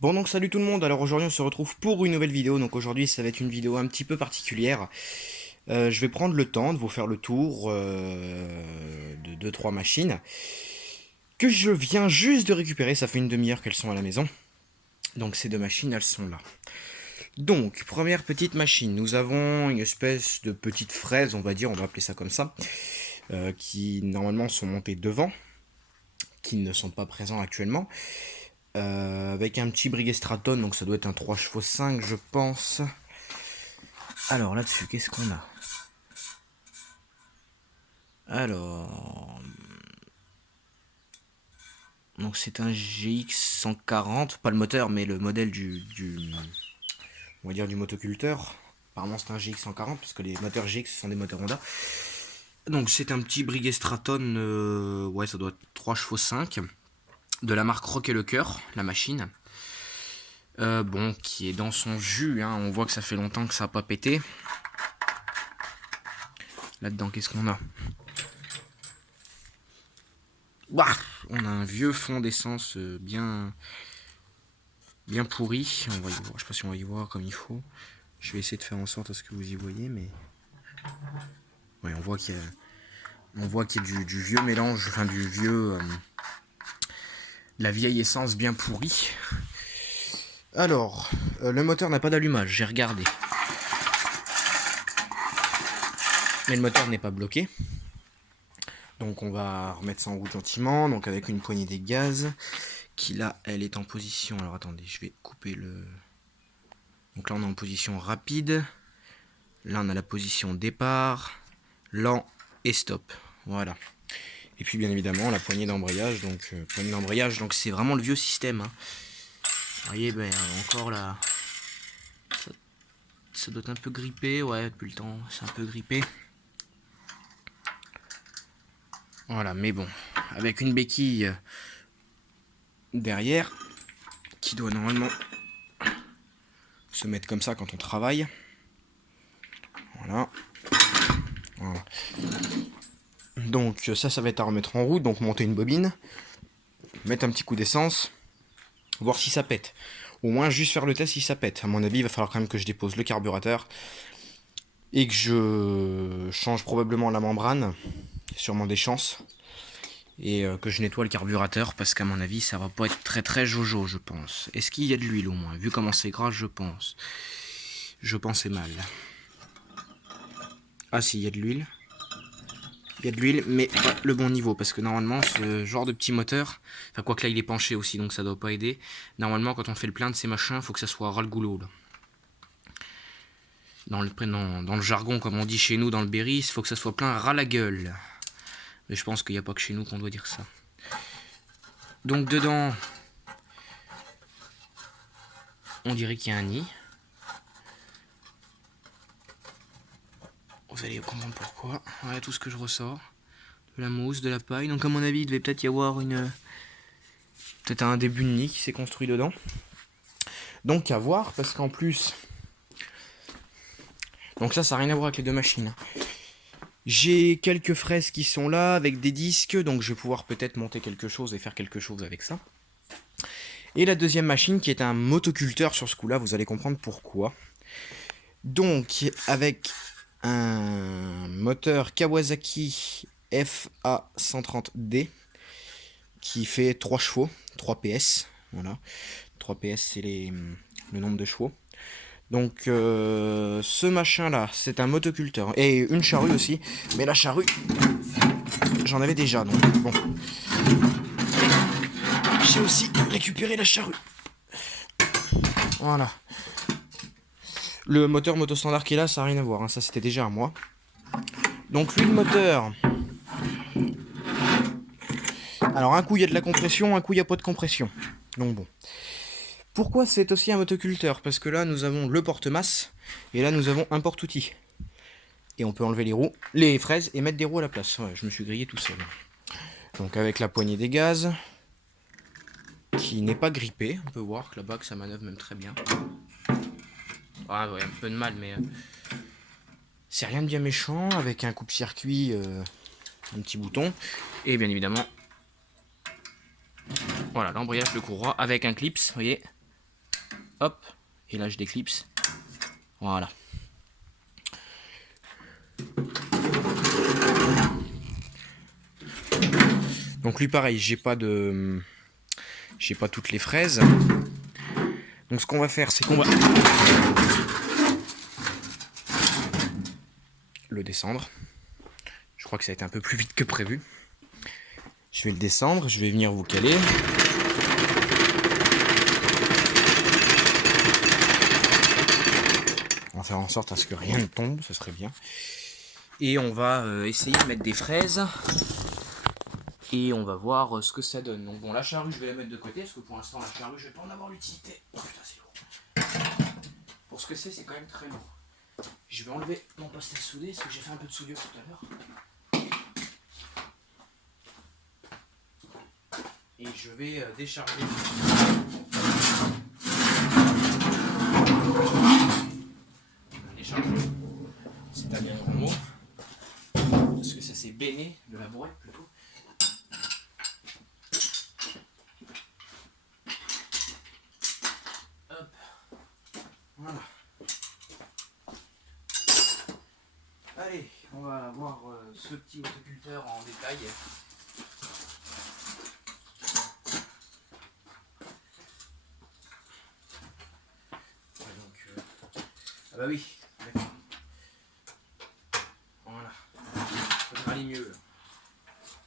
Bon donc salut tout le monde, alors aujourd'hui on se retrouve pour une nouvelle vidéo, donc aujourd'hui ça va être une vidéo un petit peu particulière. Je vais prendre le temps de vous faire le tour de deux trois machines que je viens juste de récupérer, ça fait une demi-heure qu'elles sont à la maison. Donc ces deux machines elles sont là. Donc première petite machine, nous avons une espèce de petite fraise, on va dire, on va appeler ça comme ça, qui normalement sont montées devant, qui ne sont pas présents actuellement. Avec un petit Breguet Straton, donc ça doit être un 3 chevaux 5 je pense. Alors là-dessus, qu'est-ce qu'on a? Alors, donc c'est un GX 140, pas le moteur, mais le modèle on va dire du motoculteur. Apparemment c'est un GX 140 parce que les moteurs GX sont des moteurs Honda. Donc c'est un petit Breguet Straton, ouais ça doit être 3 chevaux 5 de la marque Rock et le Cœur, la machine. Bon, qui est dans son jus, hein. On voit que ça fait longtemps que ça n'a pas pété. Là-dedans, qu'est-ce qu'on a? Bah, on a un vieux fond d'essence bien pourri. On va y voir. Je sais pas si on va y voir comme il faut. Je vais essayer de faire en sorte à ce que vous y voyez, mais ouais, on voit qu'il y a du vieux mélange, enfin du vieux, la vieille essence bien pourrie. Alors, le moteur n'a pas d'allumage. J'ai regardé, mais le moteur n'est pas bloqué. Donc on va remettre ça en route gentiment, donc avec une poignée des gaz, qui là, elle est en position, alors attendez, je vais couper le... Donc là on est en position rapide, là on a la position départ, lent et stop, voilà. Et puis bien évidemment la poignée d'embrayage, donc c'est vraiment le vieux système, hein. Vous voyez, ben, encore là, ça doit être un peu grippé, ouais, depuis le temps c'est un peu grippé. Voilà, mais bon, avec une béquille derrière, qui doit normalement se mettre comme ça quand on travaille. Voilà. Voilà. Donc ça va être à remettre en route, donc monter une bobine, mettre un petit coup d'essence, voir si ça pète. Au moins juste faire le test si ça pète. À mon avis, il va falloir quand même que je dépose le carburateur et que je change probablement la membrane, sûrement des chances, et que je nettoie le carburateur parce qu'à mon avis, ça va pas être très très jojo, je pense. Est-ce qu'il y a de l'huile au moins? Vu comment c'est gras, je pense. Je pensais mal. Ah si, il y a de l'huile. Il y a de l'huile, mais pas le bon niveau, parce que normalement, ce genre de petit moteur, enfin quoi que là il est penché aussi, donc ça doit pas aider. Normalement, quand on fait le plein de ces machins, il faut que ça soit ras le goulot, là. Dans le jargon, comme on dit chez nous dans le Berry, il faut que ça soit plein ras la gueule. Mais je pense qu'il n'y a pas que chez nous qu'on doit dire ça. Donc dedans, on dirait qu'il y a un nid. Vous allez comprendre pourquoi. Voilà tout ce que je ressors. De la mousse, de la paille. Donc à mon avis, il devait peut-être y avoir peut-être un début de nid qui s'est construit dedans. Donc à voir, parce qu'en plus... Donc ça n'a rien à voir avec les deux machines. J'ai quelques fraises qui sont là, avec des disques, donc je vais pouvoir peut-être monter quelque chose et faire quelque chose avec ça. Et la deuxième machine qui est un motoculteur sur ce coup-là, vous allez comprendre pourquoi. Donc avec un moteur Kawasaki FA130D qui fait 3 chevaux, 3 PS, voilà. 3 PS c'est le nombre de chevaux. Donc ce machin là, c'est un motoculteur. Et une charrue aussi. Mais la charrue, j'en avais déjà. Donc bon. J'ai aussi récupéré la charrue. Voilà. Le moteur moto standard qui est là, ça n'a rien à voir, hein. Ça c'était déjà à moi. Donc lui le moteur. Alors un coup il y a de la compression, un coup il n'y a pas de compression. Donc bon. Pourquoi c'est aussi un motoculteur? Parce que là nous avons le porte-masse et là nous avons un porte-outil. Et on peut enlever les fraises et mettre des roues à la place. Ouais, je me suis grillé tout seul. Donc avec la poignée des gaz, qui n'est pas grippée, on peut voir que là-bas que ça manœuvre même très bien. Ah ouais, un peu de mal, mais c'est rien de bien méchant, avec un coupe-circuit, un petit bouton, et bien évidemment, voilà, l'embrayage de courroie avec un clips, vous voyez, hop, et là je déclipse. Voilà. Donc lui pareil, j'ai pas toutes les fraises. Donc ce qu'on va faire, c'est qu'on va le descendre. Je crois que ça a été un peu plus vite que prévu. Je vais le descendre, je vais venir vous caler. On va faire en sorte à ce que rien ne tombe, ce serait bien. Et on va essayer de mettre des fraises. Et on va voir ce que ça donne. Donc bon, la charrue, je vais la mettre de côté, parce que pour l'instant, la charrue, je vais pas en avoir l'utilité. Oh putain, c'est lourd. Pour ce que c'est quand même très lourd. Je vais enlever mon pastel soudé, parce que j'ai fait un peu de soudure tout à l'heure. Et je vais décharger. Décharger. C'est pas bien un grand mot. Parce que ça s'est baigné de la brouette plutôt. Hop. Voilà. Allez, on va voir ce petit autoculteur en détail. Ah bah oui, d'accord. Voilà. Ça devrait aller mieux.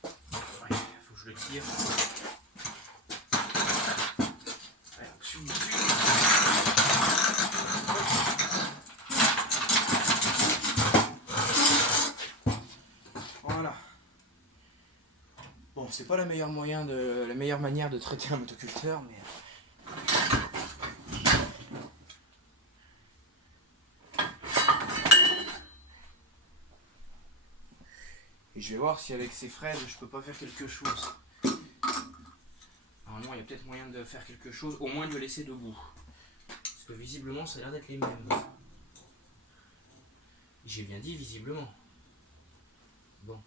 Ouais, faut que je le tire. Allez, on suit dessus. Voilà. Bon, c'est pas la meilleure manière de traiter un motoculteur, mais. Et je vais voir si avec ces fraises je peux pas faire quelque chose. Normalement il y a peut-être moyen de faire quelque chose, au moins de le laisser debout. Parce que visiblement ça a l'air d'être les mêmes. J'ai bien dit visiblement. Bon.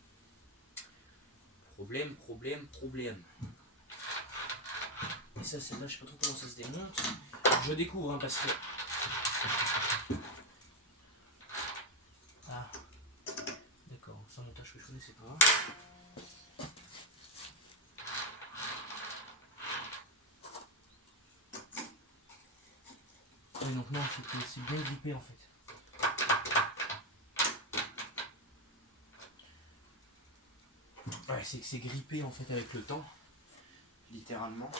Problème. Et ça, celle-là, je sais pas trop comment ça se démonte. Je découvre hein, parce que. Ah. D'accord, c'est un montage que je connaissais pas. Oui, donc non, c'est bien grippé en fait. Ouais, c'est que c'est grippé en fait avec le temps. Littéralement.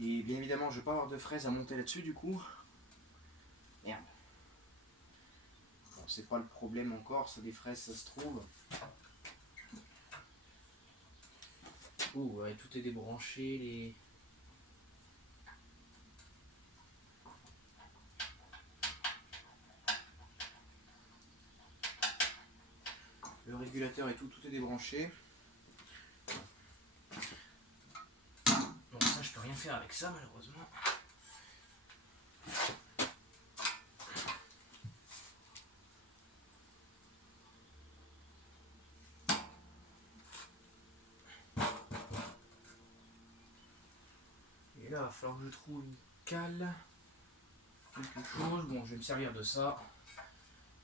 Et bien évidemment, je vais pas avoir de fraises à monter là-dessus du coup. Merde. Bon, c'est pas le problème encore, ça des fraises, ça se trouve. Ouh, ouais, tout est débranché, les. Le régulateur et tout est débranché. Donc ça, je peux rien faire avec ça malheureusement. Et là, il va falloir que je trouve une cale, quelque chose. Bon, je vais me servir de ça.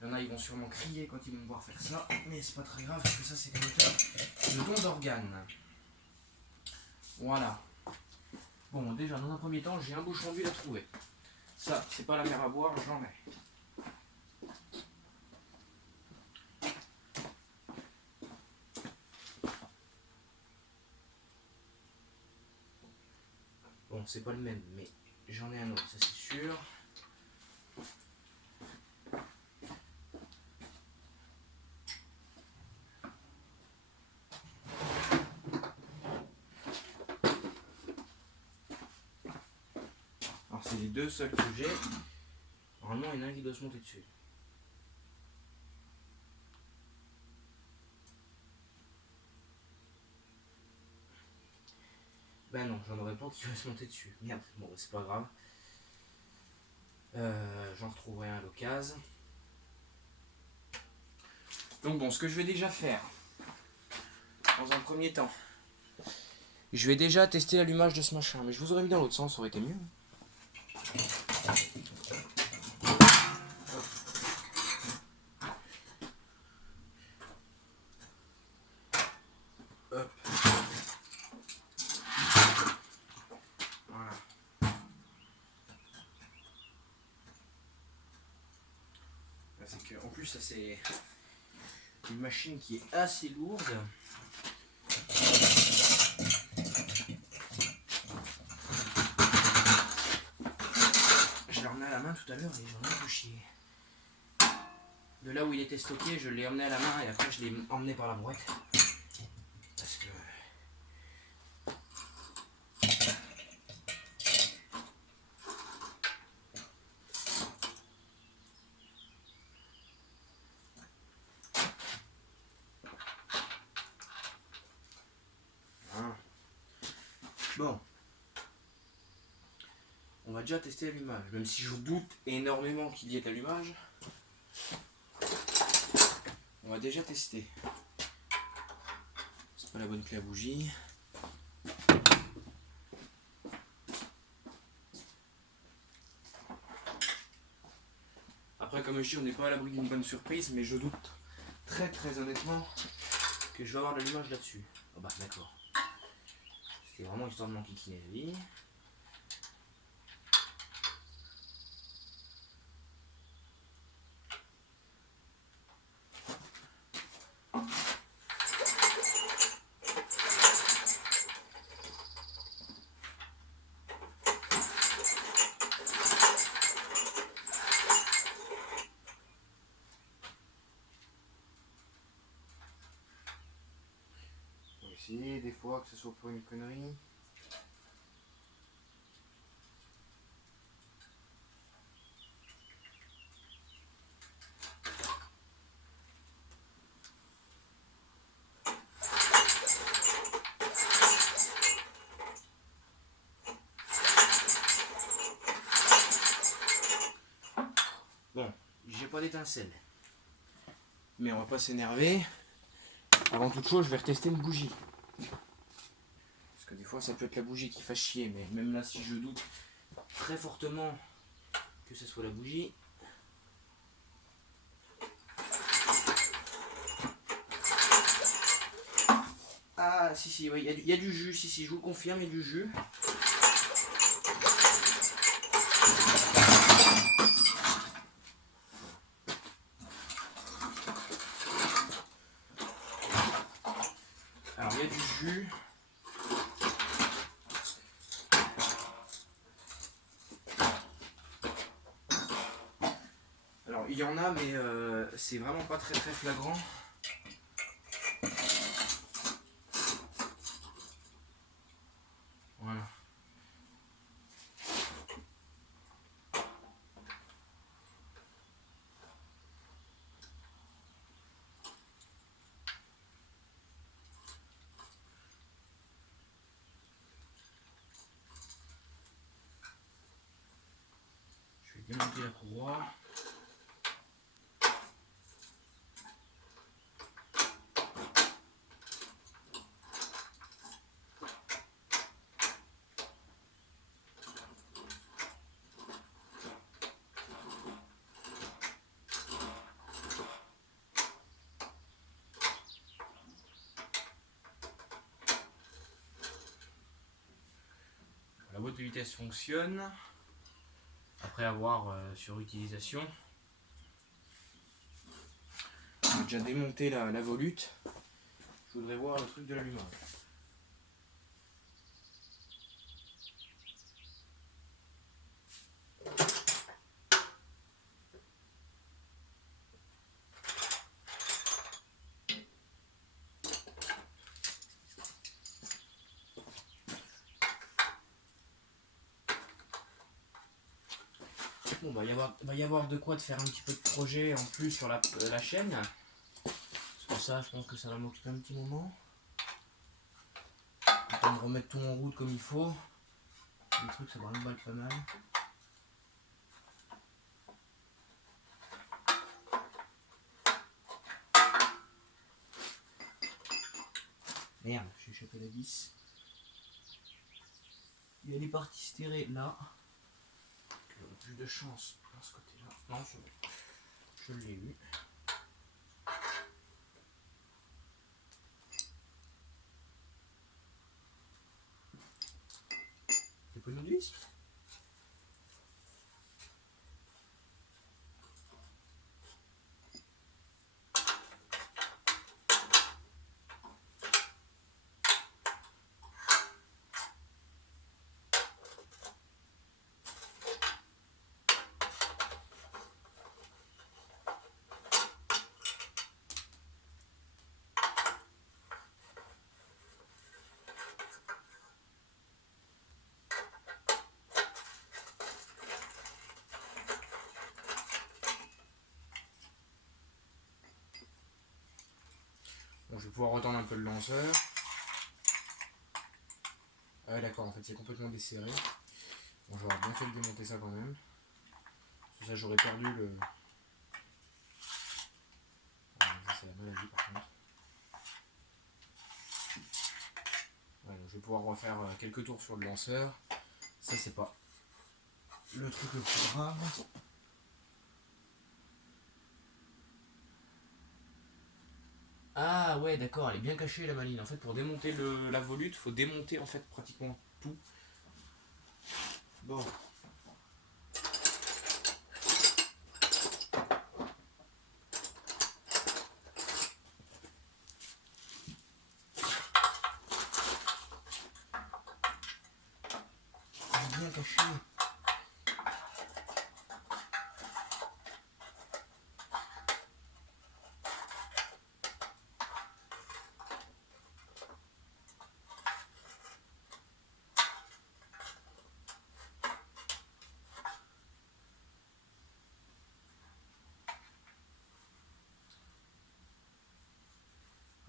Il y en a, ils vont sûrement crier quand ils vont me voir faire ça, mais c'est pas très grave parce que ça, c'est comme le don d'organes. Voilà. Bon, déjà, dans un premier temps, j'ai un bouchon d'huile à trouver. Ça, c'est pas la mer à boire, j'en ai. Bon, c'est pas le même, mais j'en ai un autre, ça c'est sûr. Alors, c'est les deux seuls que j'ai. Normalement, il y en a un qui doit se monter dessus. Ben non, j'en aurais pas qui va se monter dessus. Merde, bon, c'est pas grave. J'en retrouverai un à l'occasion. Donc bon, ce que je vais déjà faire, dans un premier temps, Je vais déjà tester l'allumage de ce machin, mais je vous aurais mis dans l'autre sens, ça aurait été mieux. Hop. Voilà. C'est que, en plus, ça c'est une machine qui est assez lourde. Je l'ai emmené à la main tout à l'heure et j'en ai un peu chié. De là où il était stocké, je l'ai emmené à la main et après je l'ai emmené par la brouette. Parce que... Hein. Bon. On va déjà tester l'allumage, même si je doute énormément qu'il y ait allumage. On va déjà tester. C'est pas la bonne clé à bougie. Après, comme je dis, on n'est pas à l'abri d'une bonne surprise, mais je doute très honnêtement que je vais avoir l'allumage là-dessus. Oh bah d'accord. C'était vraiment histoire de m'enquiquiner la vie. On va essayer des fois que ce soit pour une connerie. Bon, j'ai pas d'étincelle. Mais on va pas s'énerver. Avant toute chose, je vais retester une bougie. Parce que des fois, ça peut être la bougie qui fasse chier. Mais même là, si je doute très fortement que ce soit la bougie. Ah, si, ouais, il y a du jus. Si, je vous le confirme, il y a du jus. Alors, il y a du jus. Alors, il y en a, mais c'est vraiment pas très flagrant. Voilà. Je vais démonter la courroie. La boîte de vitesse fonctionne. Après avoir sur utilisation. J'ai déjà démonté la volute. Je voudrais voir le truc de l'allumage. Bon, va y avoir de quoi de faire un petit peu de projet en plus sur la chaîne. Pour ça, je pense que ça va m'occuper un petit moment. Le temps de remettre tout en route comme il faut. Le truc, ça va me balle pas mal. Merde, j'ai échappé la vis. Il y a des parties serrées là. J'aurais plus de chance dans ce côté-là. Non, je l'ai eu. C'est pas une vis? Bon, je vais pouvoir retendre un peu le lanceur. Ah ouais, d'accord, en fait c'est complètement desserré. Bon, j'aurais bien fait de démonter ça quand même. Parce que ça, j'aurais perdu le... Ah, ça, c'est la maladie par contre. Ouais, donc je vais pouvoir refaire quelques tours sur le lanceur. Ça, c'est pas le truc le plus grave. Ah ouais, d'accord, elle est bien cachée la maline. En fait, pour démonter la volute, faut démonter en fait pratiquement tout. Bon. Elle est bien cachée.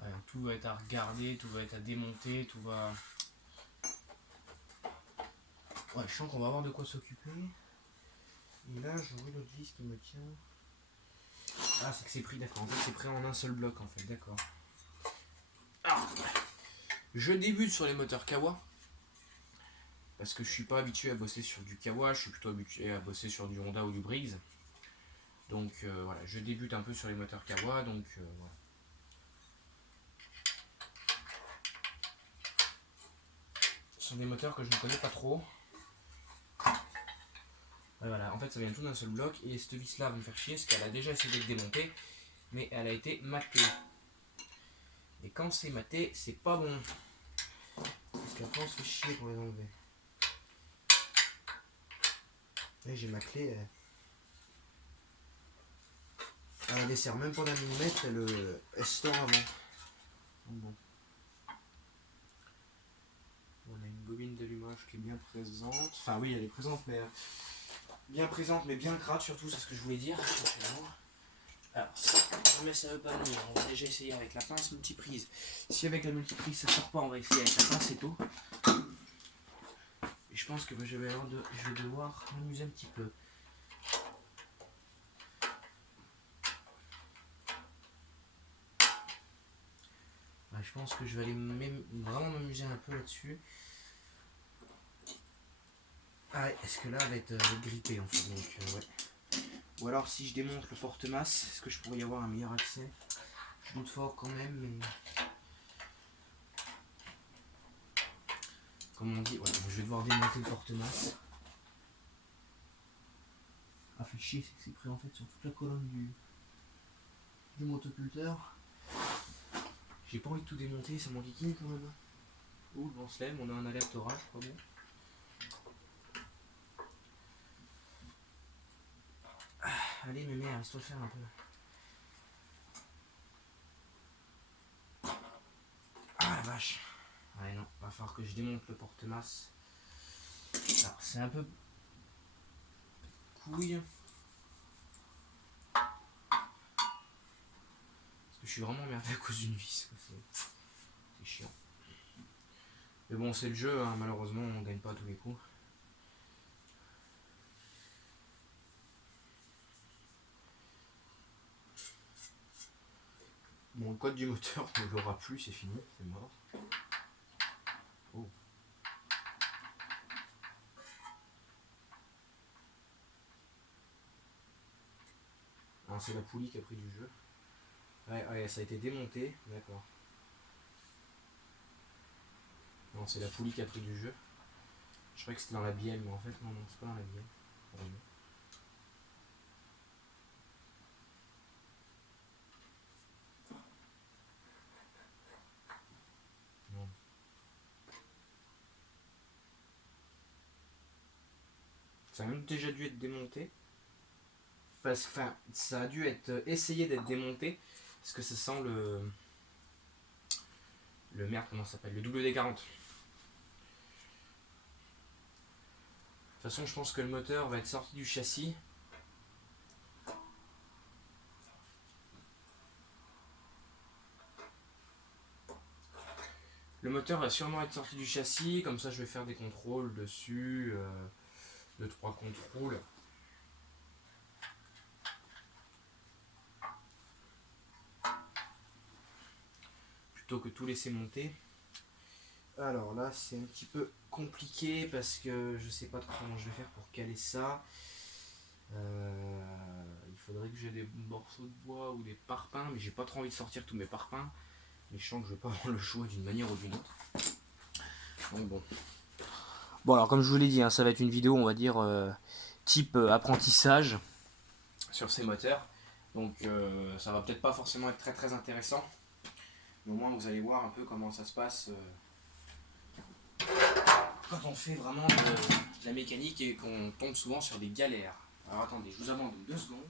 Ouais, tout va être à regarder, tout va être à démonter, tout va... Ouais, je sens qu'on va avoir de quoi s'occuper. Et là, j'aurai l'autre vis qui me tient. Ah, c'est que c'est pris, d'accord. En fait, c'est pris en un seul bloc, en fait, d'accord. Ah, je débute sur les moteurs Kawa. Parce que je suis pas habitué à bosser sur du Kawa, je suis plutôt habitué à bosser sur du Honda ou du Briggs. Donc voilà, je débute un peu sur les moteurs Kawa, donc voilà. Ce sont des moteurs que je ne connais pas trop. Et voilà, en fait ça vient tout d'un seul bloc et cette vis là va me faire chier parce qu'elle a déjà essayé d'être démontée, mais elle a été matée. Et quand c'est maté, c'est pas bon. Parce qu'après on se fait chier pour les enlever. Et j'ai ma clé. Elle ne dessert même pas d'un millimètre, elle se tord avant. Bon. On a une bobine d'allumage qui est bien présente. Enfin oui, elle est présente, mais bien crade surtout, c'est ce que je voulais dire. Alors, si jamais ça veut pas venir, on va déjà essayer avec la pince multiprise. Si avec la multiprise ça sort pas, on va essayer avec la pince étau. Et je pense que je vais devoir m'amuser un petit peu. Ouais, je pense que je vais aller vraiment m'amuser un peu là-dessus. Ah ouais, est-ce que là elle va être grippée en fait, donc ouais. Ou alors si je démonte le porte-masse, est-ce que je pourrais y avoir un meilleur accès? Je doute fort quand même, mais... Comme on dit, ouais, je vais devoir démonter le porte-masse. Ah, fait chier, c'est que c'est pris en fait sur toute la colonne du motoculteur. J'ai pas envie de tout démonter, ça m'enquiquine quand même. Ouh, le lance-lème, on a un alerte orage, pas bon. Ah, allez, mais merde, laisse-toi le faire un peu. Ah la vache. Ouais, non, va falloir que je démonte le porte-masse. Alors, c'est un peu couille. Parce que je suis vraiment emmerdé à cause d'une vis. C'est chiant. Mais bon, c'est le jeu, hein, malheureusement, on gagne pas à tous les coups. Bon, le code du moteur, on ne l'aura plus, c'est fini, c'est mort. Oh. Non, c'est la poulie qui a pris du jeu. Ouais, ça a été démonté, d'accord. Non, c'est la poulie qui a pris du jeu. Je croyais que c'était dans la bielle, mais en fait, non, c'est pas dans la bielle. Non. Ça a même déjà dû être démonté. Enfin, ça a dû être essayé d'être démonté. Parce que ça sent le merde, comment ça s'appelle, le WD-40. De toute façon, je pense que le moteur va être sorti du châssis. Le moteur va sûrement être sorti du châssis, comme ça je vais faire des contrôles dessus, 2-3 contrôles. Plutôt que tout laisser monter. Alors là c'est un petit peu compliqué parce que je sais pas trop comment je vais faire pour caler ça. Il faudrait que j'ai des morceaux de bois ou des parpaings, mais j'ai pas trop envie de sortir tous mes parpaings. Mais je sens que je vais pas avoir le choix d'une manière ou d'une autre. Donc bon. Bon alors comme je vous l'ai dit, hein, ça va être une vidéo on va dire type apprentissage sur ces moteurs. Donc ça va peut-être pas forcément être très intéressant. Mais au moins vous allez voir un peu comment ça se passe quand on fait vraiment de la mécanique et qu'on tombe souvent sur des galères. Alors attendez, je vous abandonne 2 secondes.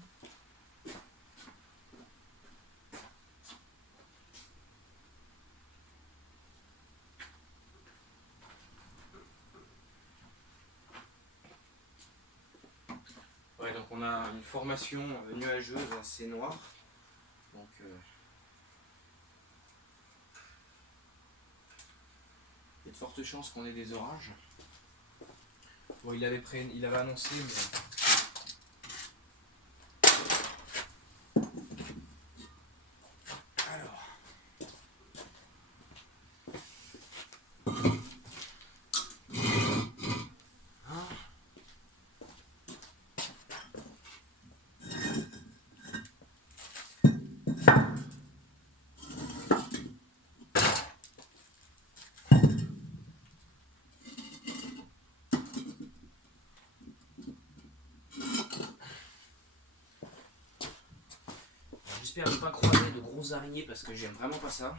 Ouais, donc on a une formation nuageuse assez noire. Donc il y a de fortes chances qu'on ait des orages. Bon, il avait annoncé, mais... Alors... J'espère ne pas croiser de grosses araignées parce que j'aime vraiment pas ça.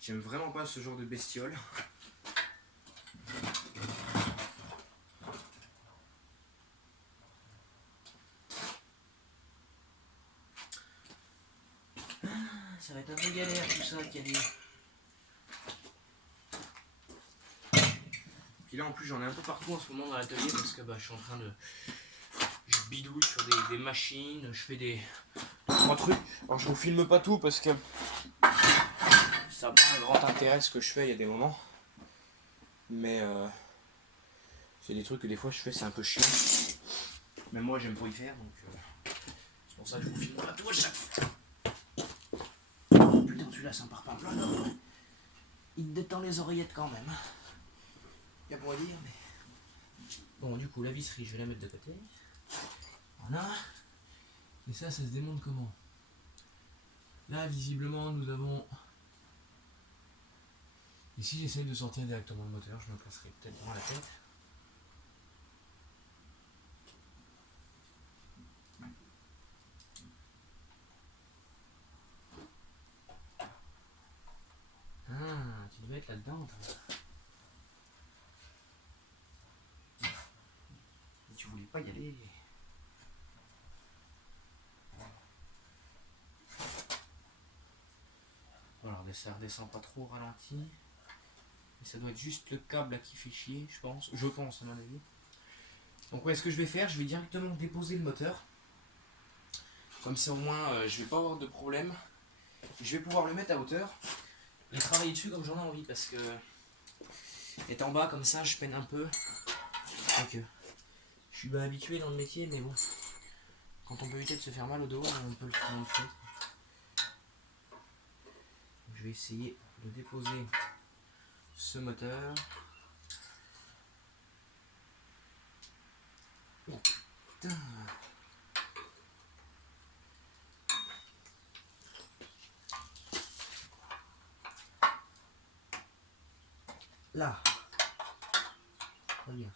J'aime vraiment pas ce genre de bestiole. Ça va être un peu galère tout ça, caler. Puis là en plus j'en ai un peu partout en ce moment dans l'atelier parce que je suis en train de... Je bidouille sur des machines, je fais des... 3 trucs. Alors je vous filme pas tout parce que ça n'a pas un grand intérêt ce que je fais, il y a des moments. Mais c'est des trucs que des fois je fais, c'est un peu chiant. Même moi j'aime pas y faire, donc c'est pour ça que je vous filme pas tout à chaque fois. Putain, celui-là c'est un parpaing plein là. Il te détend les oreillettes quand même. Il y a pour dire, mais... Bon, du coup, la visserie, je vais la mettre de côté. Voilà. Et ça se démonte comment? Là, visiblement, nous avons... Ici, j'essaye de sortir directement le moteur. Je me placerai peut-être devant la tête. Ah, tu devais être là-dedans, toi. Mais tu voulais pas y aller. Alors, ça redescend pas trop au ralenti. Et ça doit être juste le câble là qui fait chier, je pense. Je pense, à mon avis. Donc, ouais, ce que je vais faire, je vais directement déposer le moteur. Comme ça, au moins, je vais pas avoir de problème. Je vais pouvoir le mettre à hauteur et travailler dessus comme j'en ai envie parce que être en bas comme ça, je peine un peu. Donc, je suis pas habitué dans le métier, mais bon, quand on peut éviter de se faire mal au dos, on peut le faire. Je vais essayer de déposer ce moteur. Oh putain. Là. Très bien.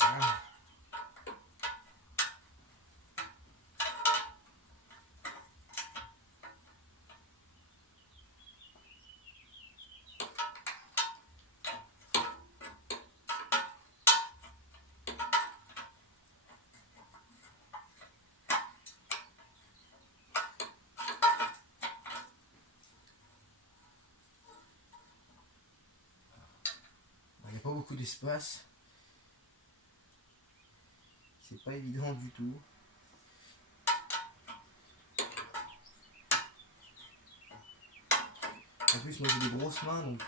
Ah. Il n'y a pas beaucoup d'espace. C'est pas évident du tout. En plus, moi j'ai des grosses mains donc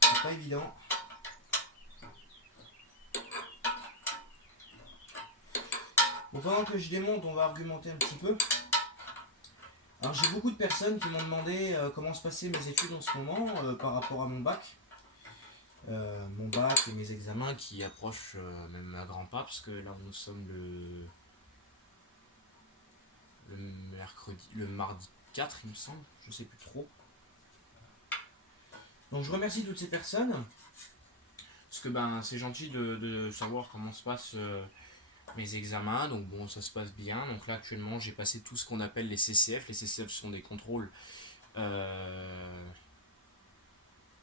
c'est pas évident. Bon, pendant que je démonte, on va argumenter un petit peu. Alors j'ai beaucoup de personnes qui m'ont demandé comment se passaient mes études en ce moment par rapport à mon bac. Mon bac et mes examens qui approchent même à grands pas, parce que là nous sommes le mardi 4 il me semble, je sais plus trop. Donc je remercie toutes ces personnes, parce que ben c'est gentil de savoir comment se passent mes examens, donc bon ça se passe bien. Donc là actuellement j'ai passé tout ce qu'on appelle les CCF. Les CCF sont des contrôles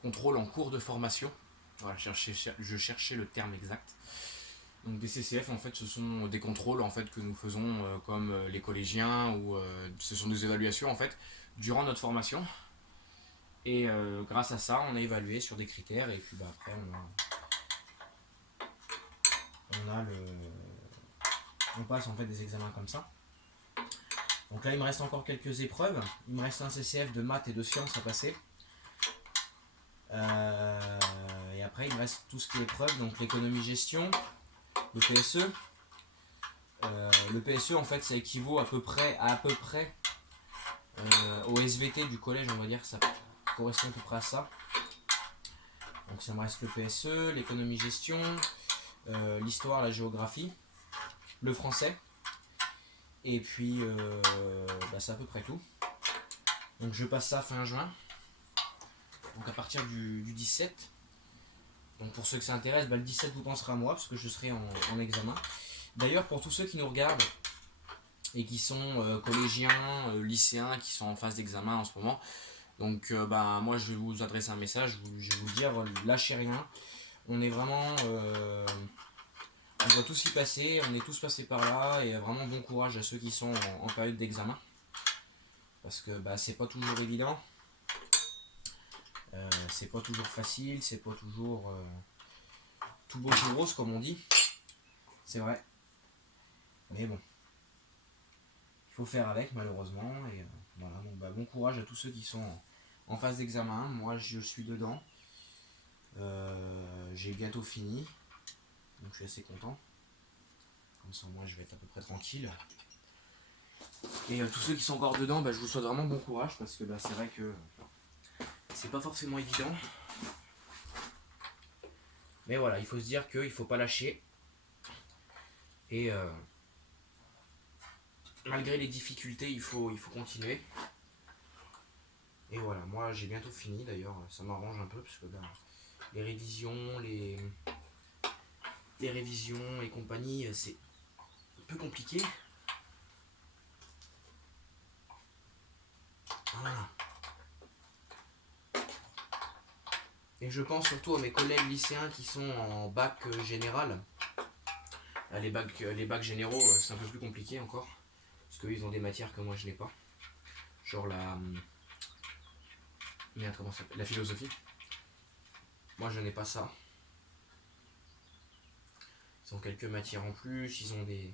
en cours de formation. Voilà, je cherchais le terme exact. Donc des CCF en fait ce sont des contrôles en fait que nous faisons comme les collégiens, ou ce sont des évaluations en fait durant notre formation. Et grâce à ça on a évalué sur des critères, et puis bah, après on passe en fait des examens comme ça. Donc là il me reste encore quelques épreuves. Il me reste un CCF de maths et de sciences à passer. Et après il me reste tout ce qui est épreuves, donc l'économie-gestion, le PSE. Le PSE en fait ça équivaut à peu près au SVT du collège, on va dire, ça correspond à peu près à ça. Donc ça me reste le PSE, l'économie-gestion, l'histoire, la géographie, le français, et puis bah, c'est à peu près tout. Donc je passe ça fin juin, donc à partir du 17. Donc pour ceux que ça intéresse, bah, le 17 vous penserez à moi, parce que je serai en examen. D'ailleurs pour tous ceux qui nous regardent et qui sont collégiens, lycéens, qui sont en phase d'examen en ce moment, donc bah, moi je vais vous adresser un message, je vais vous dire, lâchez rien. On est vraiment... on doit tous y passer, on est tous passés par là, et vraiment bon courage à ceux qui sont en période d'examen. Parce que bah, c'est pas toujours évident. C'est pas toujours facile, c'est pas toujours tout beau tout rose comme on dit. C'est vrai. Mais bon. Il faut faire avec malheureusement. Et voilà, donc, bah, bon courage à tous ceux qui sont en phase d'examen. Moi je suis dedans. J'ai bientôt fini. Donc je suis assez content. Comme ça moi je vais être à peu près tranquille. Et tous ceux qui sont encore dedans, bah, je vous souhaite vraiment bon courage, parce que bah, c'est vrai que c'est pas forcément évident. Mais voilà, il faut se dire qu'il ne faut pas lâcher. Et malgré les difficultés, il faut continuer. Et voilà, moi j'ai bientôt fini d'ailleurs, ça m'arrange un peu, parce que bah, les révisions, les révisions et compagnie, c'est un peu compliqué. Voilà. Et je pense surtout à mes collègues lycéens qui sont en bac général. Les bacs généraux, c'est un peu plus compliqué encore. Parce qu'eux, ils ont des matières que moi je n'ai pas. Genre la... Merde, comment ça s'appelle ? La philosophie. Moi je n'ai pas ça. Ils ont quelques matières en plus, ils ont des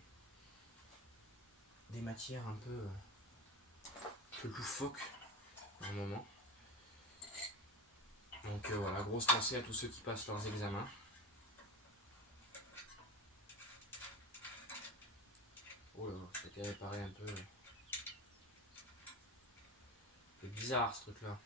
des matières un peu loufoques pour le moment. Donc voilà, grosse pensée à tous ceux qui passent leurs examens. Oh là, c'était réparé un peu bizarre ce truc là.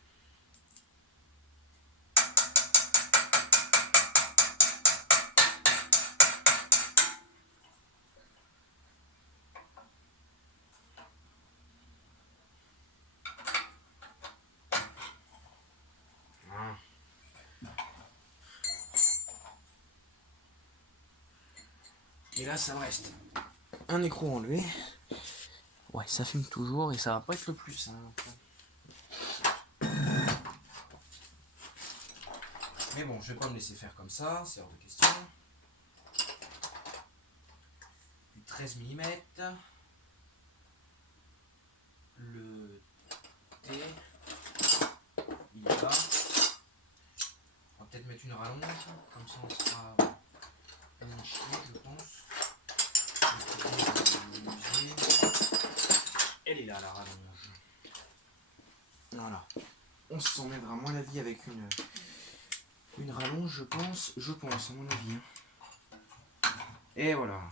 Voilà. Et là ça me reste un écrou enlevé. Ouais, ça fume toujours et ça va pas être le plus. Hein. Mais bon, je vais pas me laisser faire comme ça, c'est hors de question. Du 13 mm. Le T, il est là. On va peut-être mettre une rallonge, comme ça on sera niché, je pense. Elle est là la rallonge. Voilà. On s'en mettra moins la vie avec une rallonge, je pense, à mon avis. Et voilà.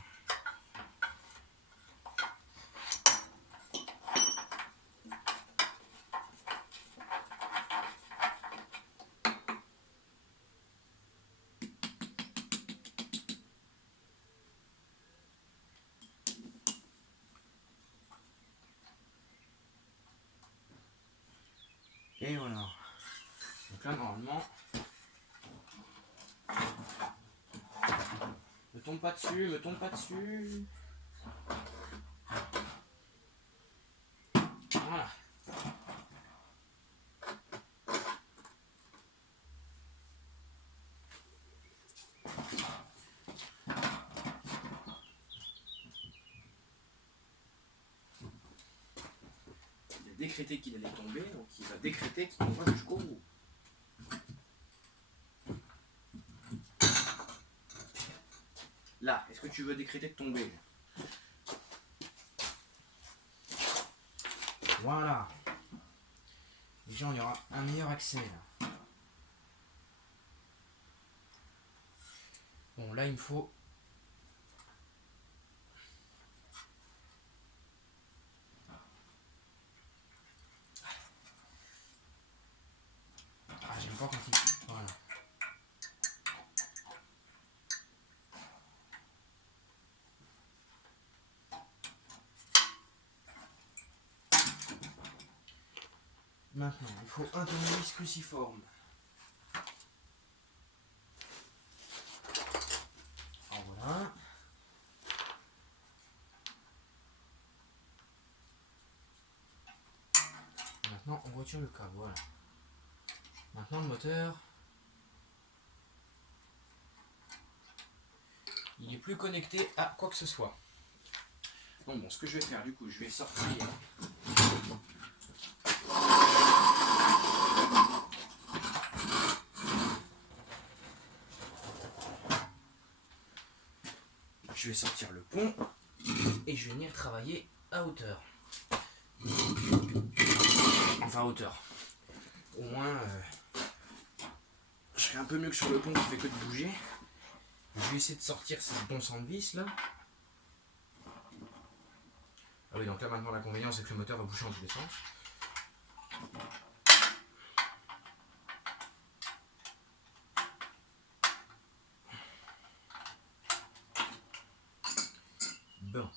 Et voilà. Donc là, normalement, me tombe pas dessus. Voilà. Il a décrété qu'il allait tomber, donc il va décréter qu'il tombera jusqu'au bout. Là, est-ce que tu veux décréter de tomber? Voilà. Déjà, on y aura un meilleur accès là. Bon, là, il me faut. Ah, j'aime pas quand il. Voilà. Maintenant, il faut un tournevis cruciforme. Alors voilà. Maintenant, on retire le câble. Voilà. Maintenant, le moteur. Il n'est plus connecté à quoi que ce soit. Donc bon, ce que je vais faire, du coup, je vais sortir. Je vais sortir le pont et je vais venir travailler à hauteur. Enfin à hauteur. Au moins, je serai un peu mieux que sur le pont qui fait que de bouger. Je vais essayer de sortir ce bon sang de vis là. Ah oui, donc là maintenant l'inconvénient c'est que le moteur va bouger en tous les sens. Bon.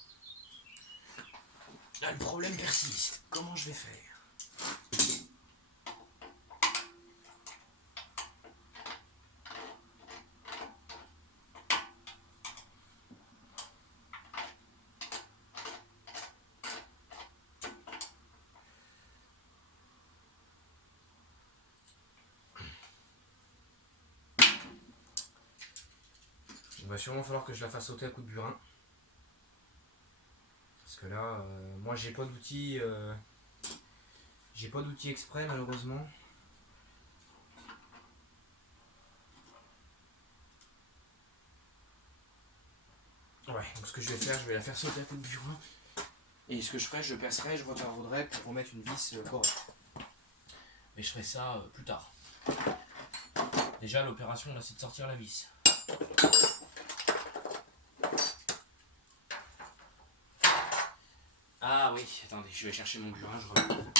Là le problème persiste. Comment je vais faire? Il va sûrement falloir que je la fasse sauter à coup de burin. Parce que là, moi j'ai pas d'outils. J'ai pas d'outils exprès malheureusement. Ouais, donc ce que je vais faire, je vais la faire sauter à coup de burin. Et ce que je ferai, je percerai, je retarderai pour remettre une vis correcte. Mais je ferai ça plus tard. Déjà, l'opération, là, c'est de sortir la vis. Ah oui, attendez, je vais chercher mon burin, je reviens.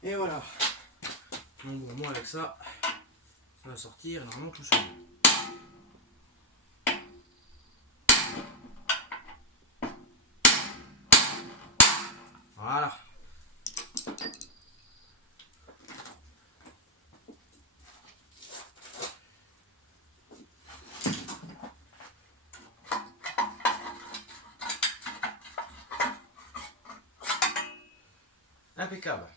Et voilà. Donc bon, moi avec ça, ça va sortir normalement tout seul. Voilà. Impeccable.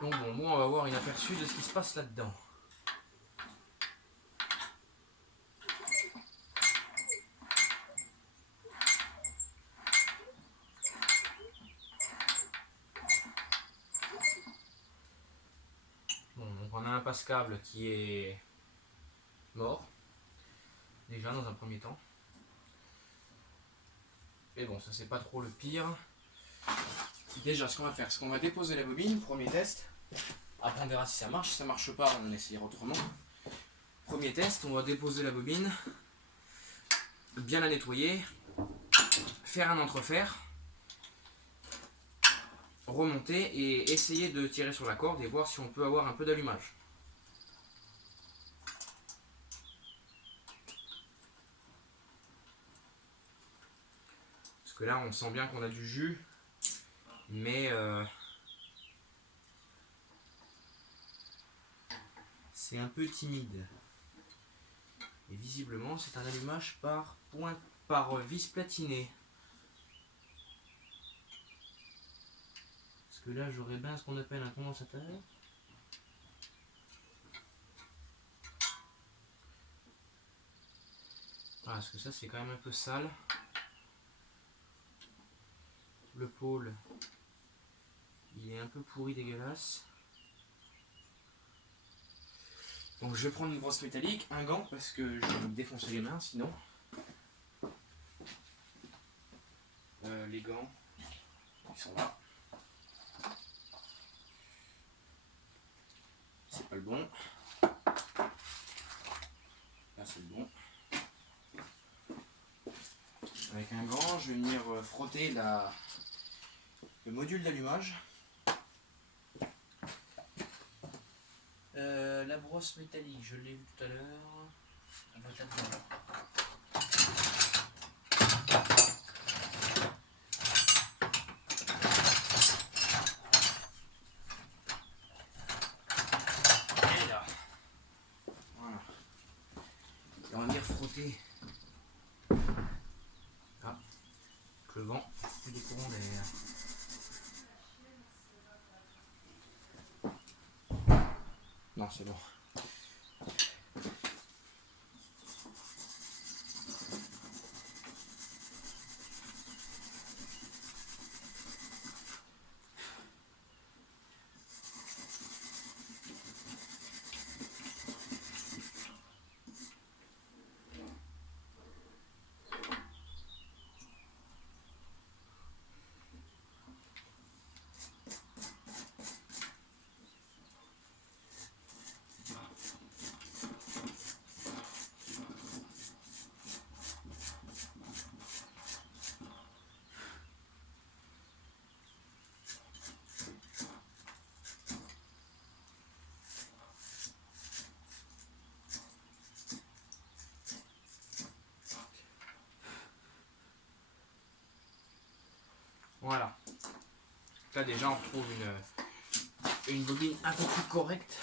Donc bon, moi on va avoir une aperçu de ce qui se passe là-dedans. Bon, donc on a un passe-câble qui est mort, déjà dans un premier temps. Mais bon, ça c'est pas trop le pire. Déjà, ce qu'on va faire, c'est qu'on va déposer la bobine, premier test. Après, on verra si ça marche. Si ça marche pas, on essayera autrement. Premier test, on va déposer la bobine, bien la nettoyer, faire un entrefer, remonter et essayer de tirer sur la corde et voir si on peut avoir un peu d'allumage. Parce que là, on sent bien qu'on a du jus, mais c'est un peu timide. Et visiblement, c'est un allumage par vis platinée. Parce que là, j'aurais bien ce qu'on appelle un condensateur. Ah, parce que ça, c'est quand même un peu sale. Le pôle, il est un peu pourri, dégueulasse. Donc je vais prendre une brosse métallique, un gant, parce que je vais me défoncer les mains sinon. Les gants, ils sont là. C'est pas le bon. Là c'est le bon. Avec un gant, je vais venir frotter le module d'allumage. La brosse métallique, je l'ai vu tout à l'heure. Elle va être là. Et là. Voilà. Et on va venir frotter. Ah. Avec le vent, c'est des courants d'air. Non, c'est bon. Voilà. Là déjà on retrouve une bobine un peu plus correcte.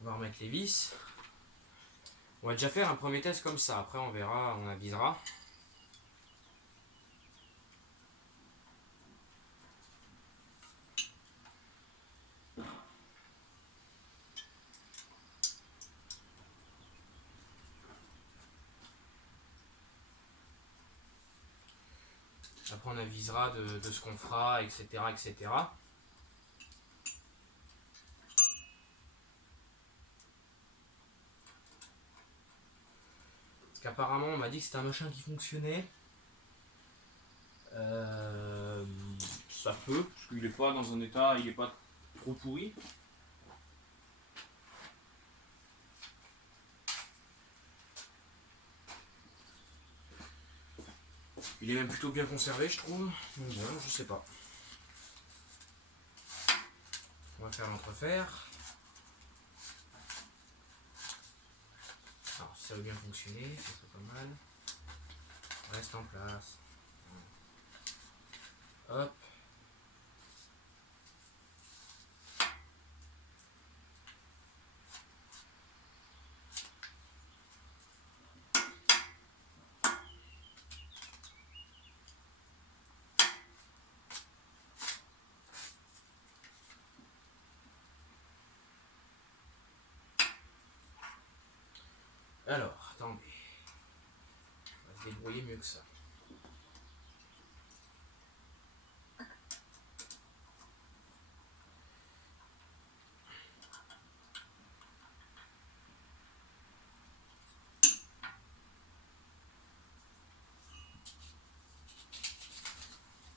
On va remettre les vis. On va déjà faire un premier test comme ça. Après on verra, on avisera. Après on avisera de ce qu'on fera, etc. etc. Parce qu'apparemment on m'a dit que c'était un machin qui fonctionnait. Ça peut, parce qu'il n'est pas dans un état, il n'est pas trop pourri. Il est même plutôt bien conservé, je trouve. Donc bon, je sais pas. On va faire l'entrefaire. Alors, si ça veut bien fonctionner, ça serait pas mal. Reste en place. Hop. Alors, attendez. On va se débrouiller mieux que ça.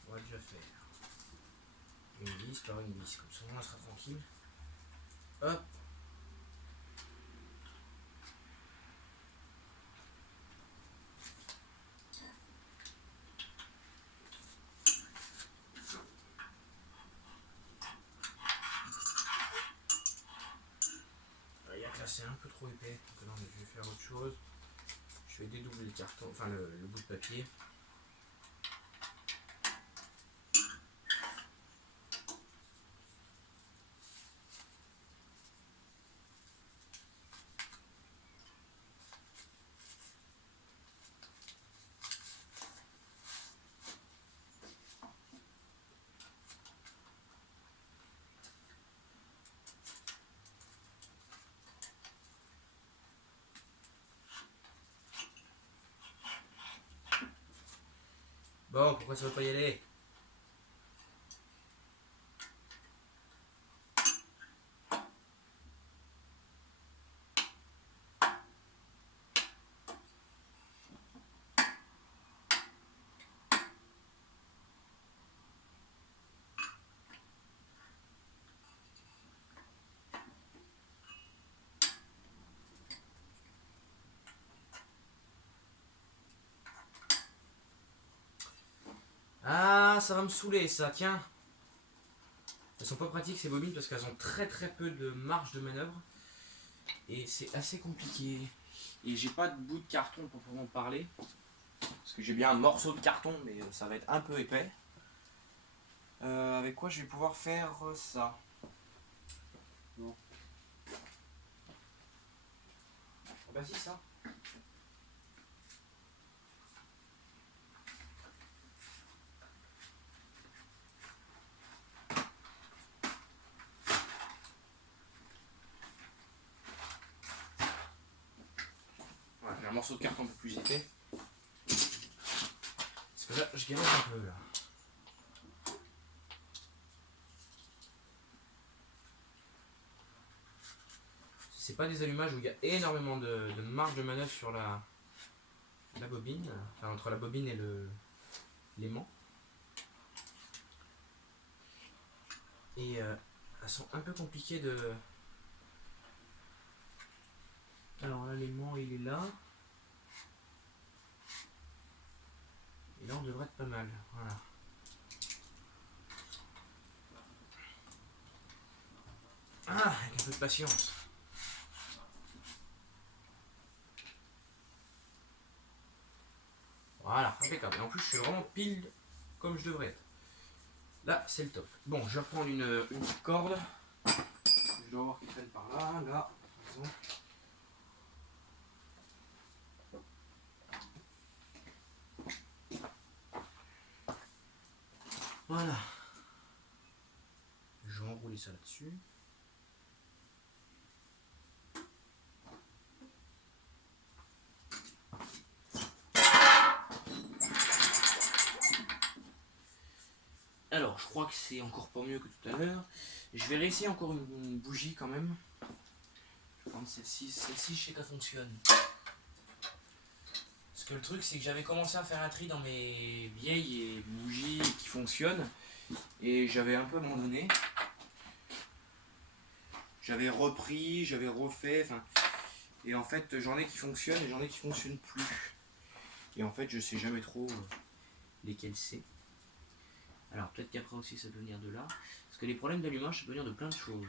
On va déjà faire une vis par une vis, comme ça on sera tranquille. Hop. Il y a que là c'est un peu trop épais, donc là je vais faire autre chose. Je vais dédoubler le carton, enfin le bout de papier. Bon, pourquoi ça veut pas y aller? Ah, ça va me saouler ça, tiens. Elles sont pas pratiques ces bobines parce qu'elles ont très peu de marge de manœuvre. Et c'est assez compliqué. Et j'ai pas de bout de carton pour vraiment parler. Parce que j'ai bien un morceau de carton, mais ça va être un peu épais. Avec quoi je vais pouvoir faire ça? Non. Ah bah si, ça. Voilà, j'ai un morceau de carton un peu plus épais. Parce que là, je galère un peu là. C'est pas des allumages où il y a énormément de marge de manœuvre sur la bobine, enfin entre la bobine et l'aimant. Et elles sont un peu compliquées de... Alors là l'aimant il est là. Et là on devrait être pas mal, voilà. Ah, avec un peu de patience. Voilà, impeccable. Et en plus, je suis vraiment pile comme je devrais être. Là, c'est le top. Bon, je vais reprendre une petite corde. Je dois voir qu'il traîne par là, là, par exemple. Voilà. Je vais enrouler ça là-dessus. Alors, je crois que c'est encore pas mieux que tout à l'heure. Je vais réessayer encore une bougie quand même. Je vais prendre celle-ci. Celle-ci, je sais qu'elle fonctionne. Parce que le truc, c'est que j'avais commencé à faire un tri dans mes vieilles bougies qui fonctionnent. Et j'avais un peu abandonné. J'avais repris, j'avais refait. Et en fait, j'en ai qui fonctionnent et j'en ai qui fonctionnent plus. Et en fait, je sais jamais trop lesquels c'est. Alors peut-être qu'après aussi ça peut venir de là. Parce que les problèmes d'allumage, ça peut venir de plein de choses.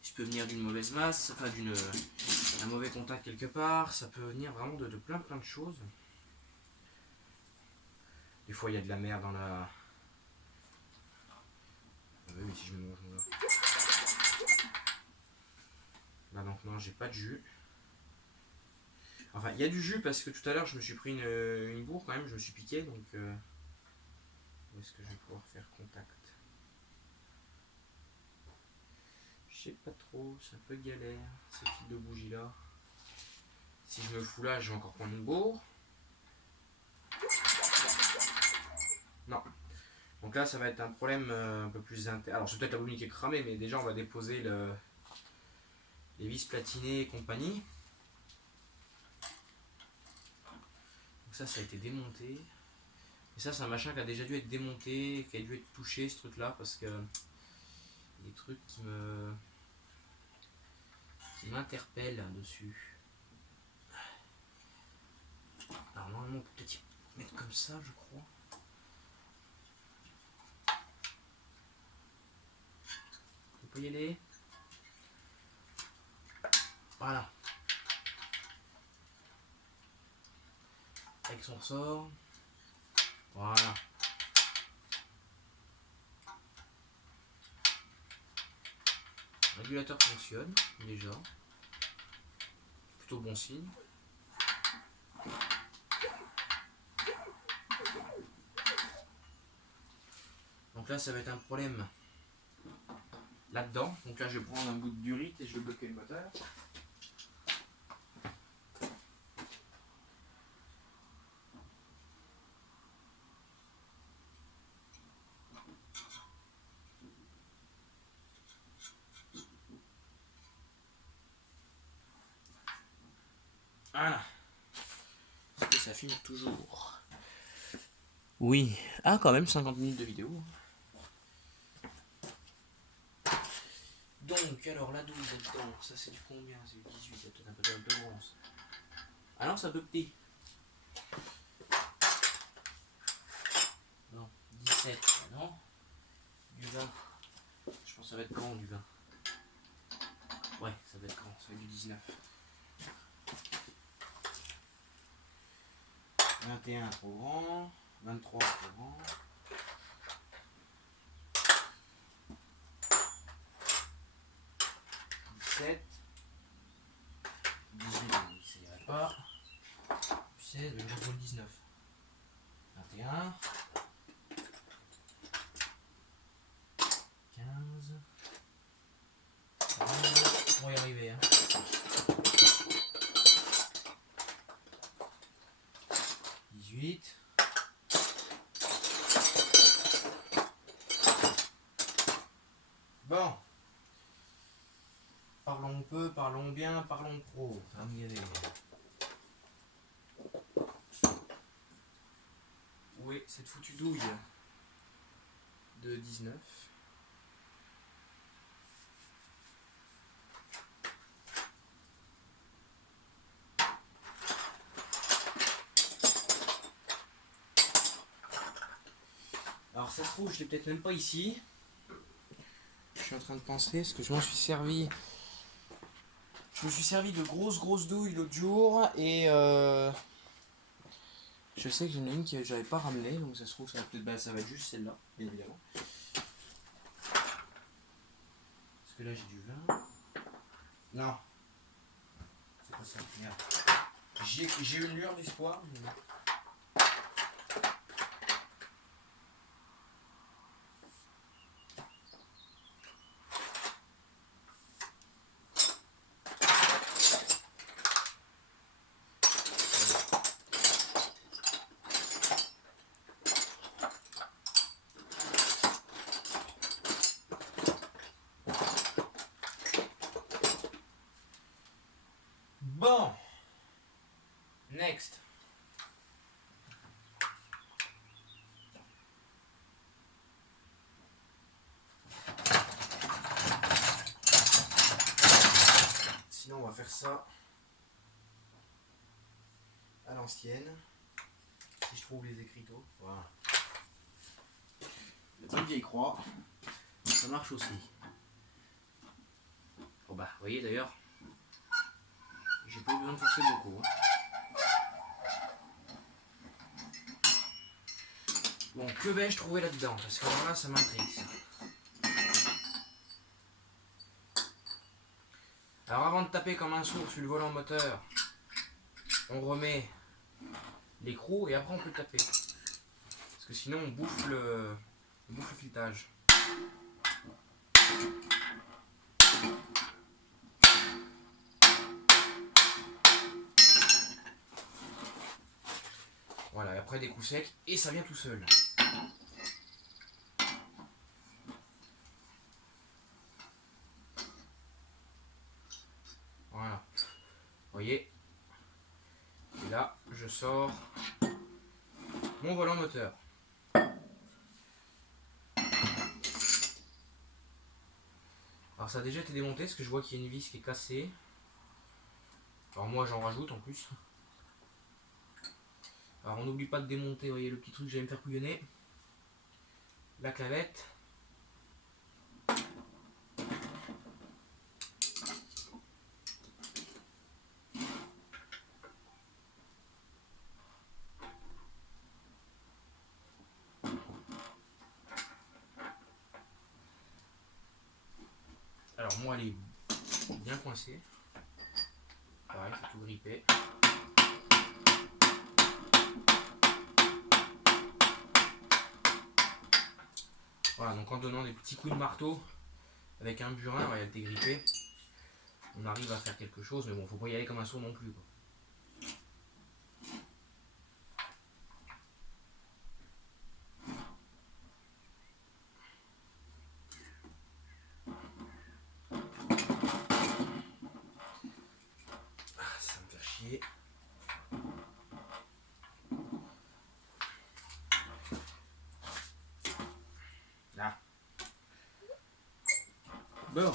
Ça peut venir d'une mauvaise masse, enfin d'un mauvais contact quelque part. Ça peut venir vraiment de plein de choses. Des fois il y a de la merde dans la... Ah oui, mais si je me mange là. Là donc non, j'ai pas de jus. Enfin, il y a du jus parce que tout à l'heure je me suis pris une bourre quand même, je me suis piqué donc... Où est-ce que je vais pouvoir faire contact? Je sais pas trop, c'est un peu galère, ce type de bougie là. Si je me fous là, je vais encore prendre une bourre. Non. Donc là, ça va être un problème un peu plus interne. Alors, c'est peut-être la bobine qui est cramée, mais déjà, on va déposer les vis platinées et compagnie. Donc ça a été démonté. Et ça, c'est un machin qui a déjà dû être démonté, qui a dû être touché, ce truc-là, parce que il y a des trucs qui m'interpellent dessus. Alors normalement, on peut peut-être mettre comme ça, je crois. On peut y aller. Voilà. Avec son ressort. Voilà. Le régulateur fonctionne déjà. Plutôt bon signe. Donc là, ça va être un problème là-dedans. Donc là, je vais prendre un bout de durite et je vais bloquer le moteur. Voilà. Est-ce que ça filme toujours? Oui. Ah, quand même, 50 minutes de vidéo. Donc, alors la 12 là-dedans, ça c'est du combien? C'est du 18, c'est peut-être un peu grand. Ah non, c'est un peu petit. Non, 17, non. Du 20. Je pense que ça va être grand du 20. Ouais, ça va être grand, ça va être du 19. 21 trop grand, 23 trop grand. 17. 18, ça irait pas. 16, le 19. 21. 15. 16. On va y arriver. Hein. 18. Bon. Parlons peu, parlons bien, parlons pro. Ça va y aller. Où est cette foutue douille de 19? Alors ça se trouve, je l'ai peut-être même pas ici. Je suis en train de penser, parce que je m'en suis servi. Je me suis servi de grosses douilles l'autre jour et Je sais qu'il y en a une que j'avais pas ramenée, donc ça se trouve, ça va peut-être, ça va être juste celle-là, bien évidemment. Parce que là j'ai du vin. Non, c'est pas ça. Merde. J'ai eu une lueur d'espoir. Mais... Bon, next. Sinon on va faire ça à l'ancienne. Si je trouve les écriteaux. Voilà. Le truc vieille croix, ça marche aussi. Bon bah, vous voyez d'ailleurs, j'ai pas eu besoin de forcer beaucoup. Hein. Bon, que vais-je trouver là-dedans? Parce que alors là, ça m'intrigue ça. Alors avant de taper comme un sourd sur le volant moteur, on remet l'écrou et après on peut taper. Parce que sinon on bouffe le filetage. Voilà, et après des coups secs et ça vient tout seul. Voilà. Vous voyez? Et là, je sors mon volant moteur. Alors ça a déjà été démonté parce que je vois qu'il y a une vis qui est cassée. Alors moi j'en rajoute en plus. Alors on n'oublie pas de démonter, vous voyez le petit truc que j'allais me faire couillonner. La clavette. Alors moi elle est bien coincée. Pareil, c'est tout grippé. Voilà, donc en donnant des petits coups de marteau avec un burin, elle était grippée. On arrive à faire quelque chose, mais bon, faut pas y aller comme un sourd non plus, quoi. Ah, ça me fait chier. Là. Bon.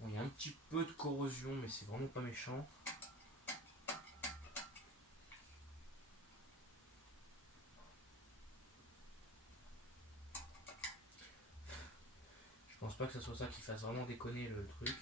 Bon, il y a un petit peu de corrosion, mais c'est vraiment pas méchant. pense pas que ce soit ça qui fasse vraiment déconner le truc.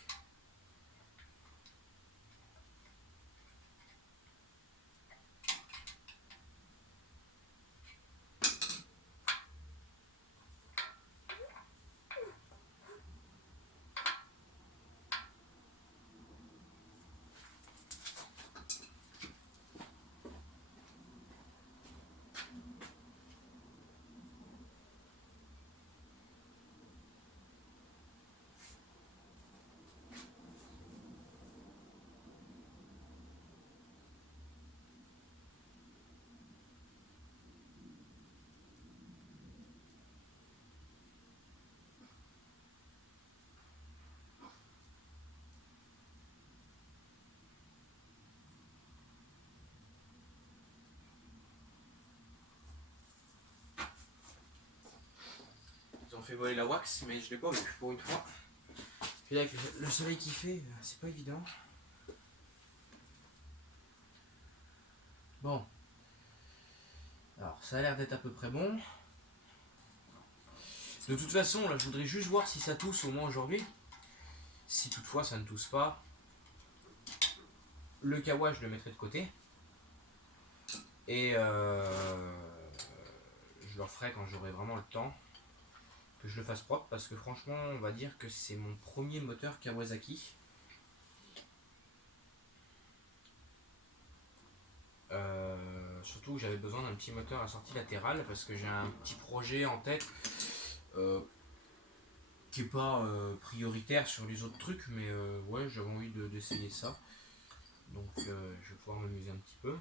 Ils ont fait voler la wax, mais je l'ai pas vu pour une fois. Puis là, avec le soleil qui fait, c'est pas évident. Bon. Alors, ça a l'air d'être à peu près bon. De toute façon, là, je voudrais juste voir si ça tousse au moins aujourd'hui. Si toutefois ça ne tousse pas, le kawa, je le mettrai de côté. Et je le referai quand j'aurai vraiment le temps. Que je le fasse propre, parce que franchement, on va dire que c'est mon premier moteur Kawasaki. Surtout que j'avais besoin d'un petit moteur à sortie latérale, parce que j'ai un petit projet en tête qui est pas prioritaire sur les autres trucs, mais ouais, j'avais envie d'essayer ça. Donc je vais pouvoir m'amuser un petit peu.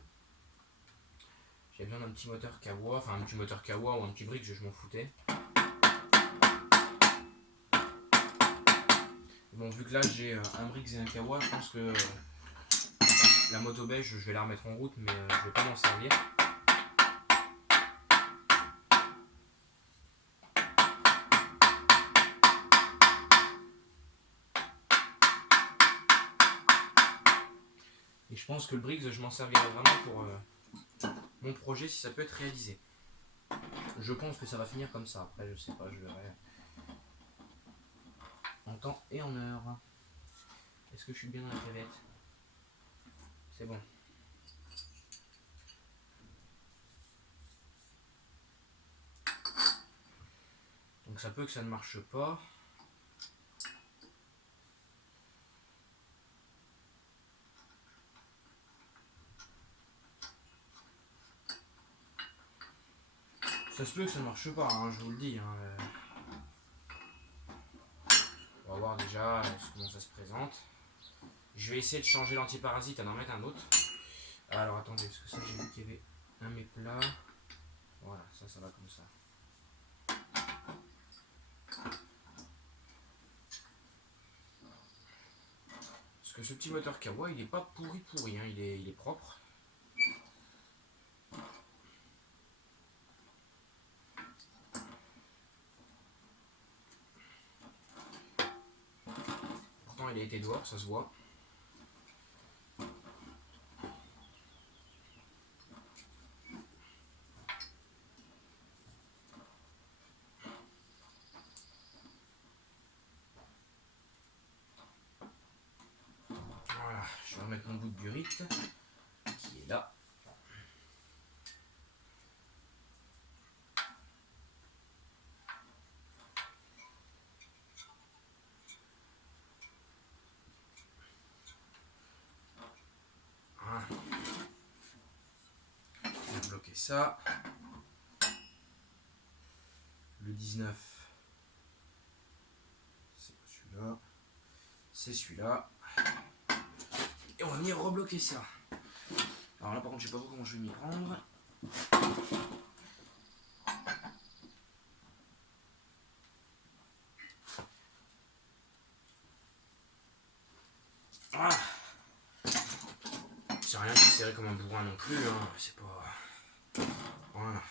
J'avais besoin d'un petit moteur Kawa, enfin un petit moteur Kawa ou un petit brick, je m'en foutais. Bon, vu que là j'ai un Brix et un Kawa, je pense que la moto beige, je vais la remettre en route, mais je vais pas m'en servir. Et je pense que le Brix, je m'en servirai vraiment pour mon projet si ça peut être réalisé. Je pense que ça va finir comme ça. Après, je sais pas, je verrai en temps et en heure. Est-ce que je suis bien dans la clavette? C'est bon. Donc ça peut que ça ne marche pas. Ça se peut que ça ne marche pas, hein, je vous le dis. Hein. On va voir déjà comment ça se présente. Je vais essayer de changer l'antiparasite et d'en mettre un autre. Alors attendez, parce que ça j'ai vu qu'il y avait un méplat. Voilà, ça va comme ça. Parce que ce petit moteur Kawa, il est pas pourri, hein, il est propre. Pourtant il a été dehors, ça se voit. Voilà, je vais remettre mon bout de burite qui est là. Voilà. Je vais bloquer ça. Le 19, c'est pas celui-là, c'est celui-là. Et on va venir rebloquer ça. Alors là par contre je sais pas comment je vais m'y prendre. Ah, c'est rien de serré comme un bourrin non plus, hein. C'est pas... Voilà.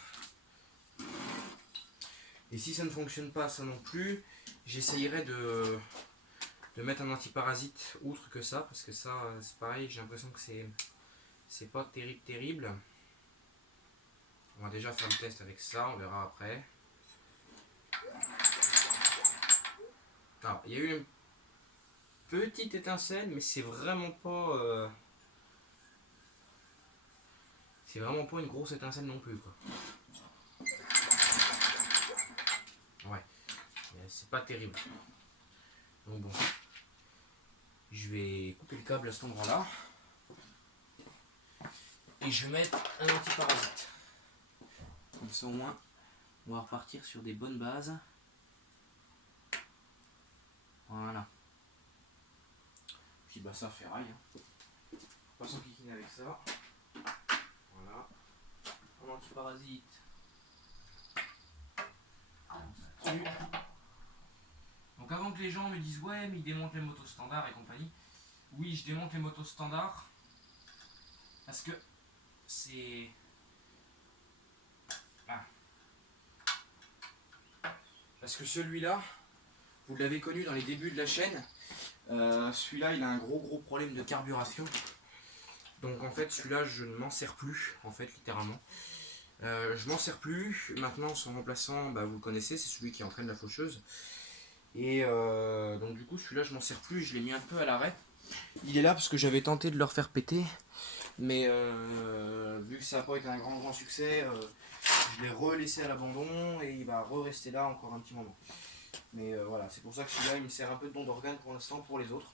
Et si ça ne fonctionne pas ça non plus, j'essayerai de mettre un antiparasite outre que ça, parce que ça c'est pareil, j'ai l'impression que c'est pas terrible. On va déjà faire le test avec ça, on verra après. Alors, il y a eu une petite étincelle, mais c'est vraiment pas... c'est vraiment pas une grosse étincelle non plus, quoi. Ouais, c'est pas terrible. Donc bon, je vais couper le câble à cet endroit-là. Et je vais mettre un antiparasite. Comme ça au moins, on va repartir sur des bonnes bases. Voilà. Puis bah ça ferraille. Hein. Pas s'enquiquiner avec ça. Voilà. Un antiparasite. Donc avant que les gens me disent ouais mais ils démontent les motos standards et compagnie. Oui, je démonte les motos standards. Parce que c'est... Ah. Parce que celui-là, vous l'avez connu dans les débuts de la chaîne. Celui-là, il a un gros problème de carburation. Donc en fait, celui-là, je ne m'en sers plus, en fait, littéralement. Je m'en sers plus. Maintenant, son remplaçant, bah, vous le connaissez, c'est celui qui entraîne la faucheuse. Et donc du coup, celui-là, je m'en sers plus. Je l'ai mis un peu à l'arrêt. Il est là parce que j'avais tenté de le refaire péter. Mais vu que ça n'a pas été un grand succès, je l'ai relaissé à l'abandon et il va rester là encore un petit moment. Mais voilà, c'est pour ça que celui-là il me sert un peu de don d'organe pour l'instant pour les autres.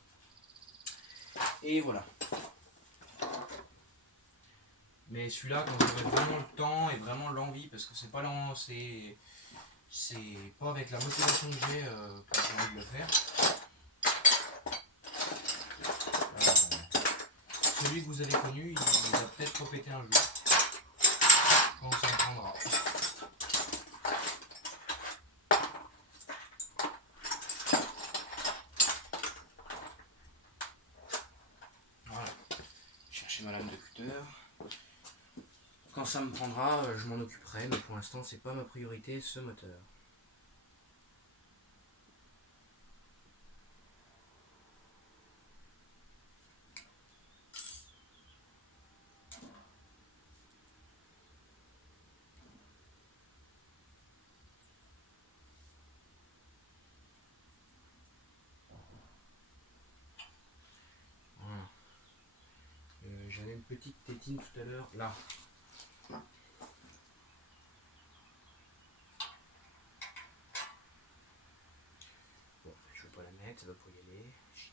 Et voilà. Mais celui-là, quand j'aurai vraiment le temps et vraiment l'envie, parce que c'est pas avec la motivation que j'ai envie de le faire. Celui que vous avez connu, il va peut-être repéter un jour. Quand ça me prendra. Voilà. Chercher ma lame de cutter. Quand ça me prendra, je m'en occuperai, mais pour l'instant, c'est pas ma priorité, ce moteur. Voilà. J'avais une petite tétine tout à l'heure, là. Bon, je vais pas la mettre, ça va pas y aller. Chier.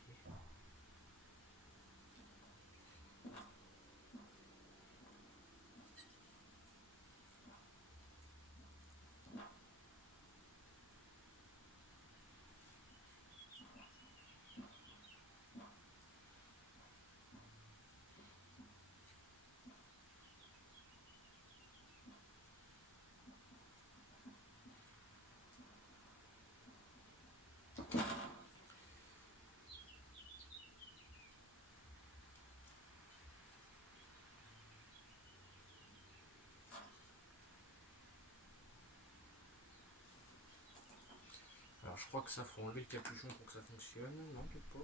Alors je crois que ça faut enlever le capuchon pour que ça fonctionne. Non, peut-être pas.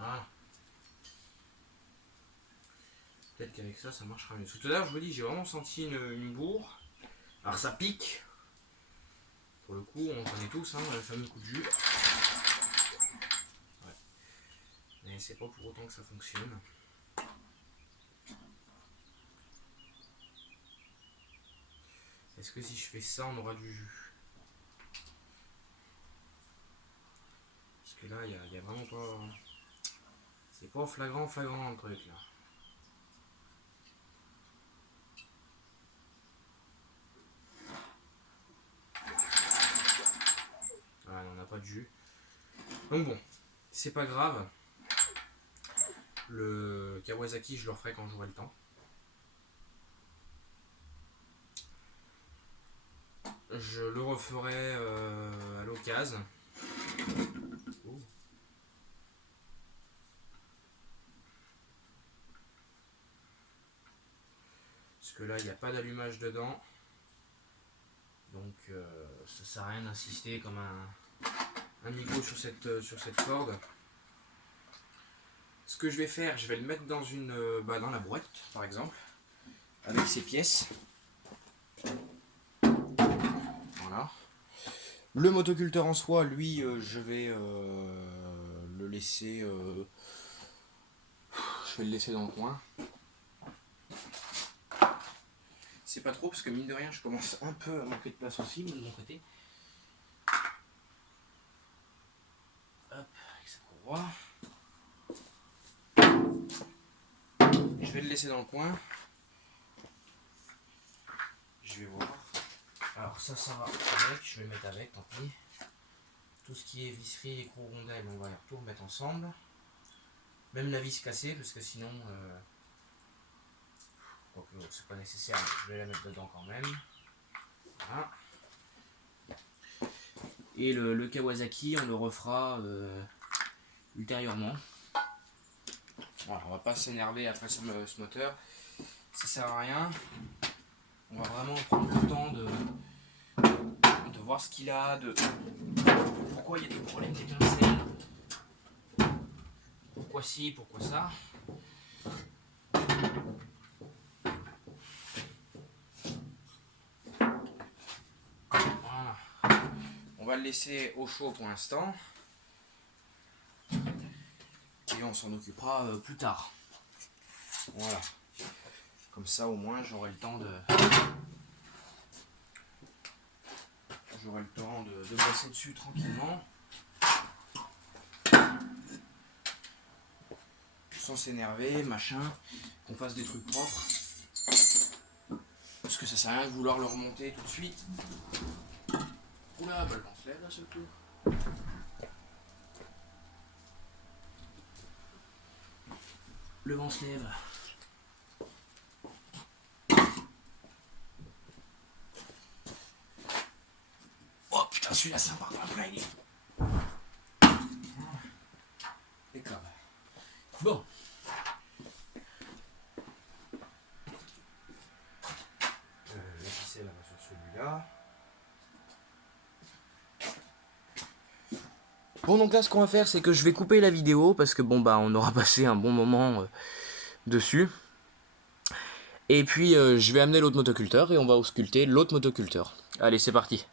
Ah. Peut-être qu'avec ça, ça marchera mieux. Tout à l'heure, je vous dis, j'ai vraiment senti une bourre. Alors ça pique. Pour le coup, on connaît tous, hein, le fameux coup de jus. Ouais. Mais c'est pas pour autant que ça fonctionne. Est-ce que si je fais ça, on aura du jus? Parce que là, il y a vraiment pas... C'est pas flagrant le truc, là. Ah, on n'a pas de jus. Donc bon, c'est pas grave. Le Kawasaki, je le referai quand j'aurai le temps. Je le referai à l'occasion. Parce que là, il n'y a pas d'allumage dedans. Donc, ça sert à rien d'insister comme un nigo sur cette corde. Ce que je vais faire, je vais le mettre dans dans la boîte, par exemple, avec ces pièces. Voilà. Le motoculteur en soi, lui, je vais le laisser... je vais le laisser dans le coin. C'est pas trop, parce que mine de rien, je commence un peu à manquer de place aussi, de mon côté. Hop, avec sa courroie. Je vais le laisser dans le coin. Je vais voir. Alors ça va avec, je vais le mettre avec, tant pis. Tout ce qui est visserie et gros rondelles, on va tout remettre ensemble. Même la vis cassée, parce que sinon, c'est pas nécessaire, je vais la mettre dedans quand même. Voilà. Et le Kawasaki, on le refera ultérieurement. Voilà, on va pas s'énerver après sur ce moteur, ça sert à rien. On va vraiment prendre le temps de voir ce qu'il a, de pourquoi il y a des problèmes d'étincelles, pourquoi ci, pourquoi ça. Voilà. On va le laisser au chaud pour l'instant. Et on s'en occupera plus tard. Voilà. Comme ça au moins j'aurai le temps de bosser dessus tranquillement. Sans s'énerver, machin, qu'on fasse des trucs propres. Parce que ça sert à rien de vouloir le remonter tout de suite. Oula, bah le vent se lève là ce coup. Le vent se lève. Oh putain, celui-là c'est un par contre là il est. D'accord. Bon. La ficelle va sur celui-là. Bon, donc là ce qu'on va faire c'est que je vais couper la vidéo parce que bon bah on aura passé un bon moment dessus. Et puis je vais amener l'autre motoculteur et on va ausculter l'autre motoculteur. Allez, c'est parti.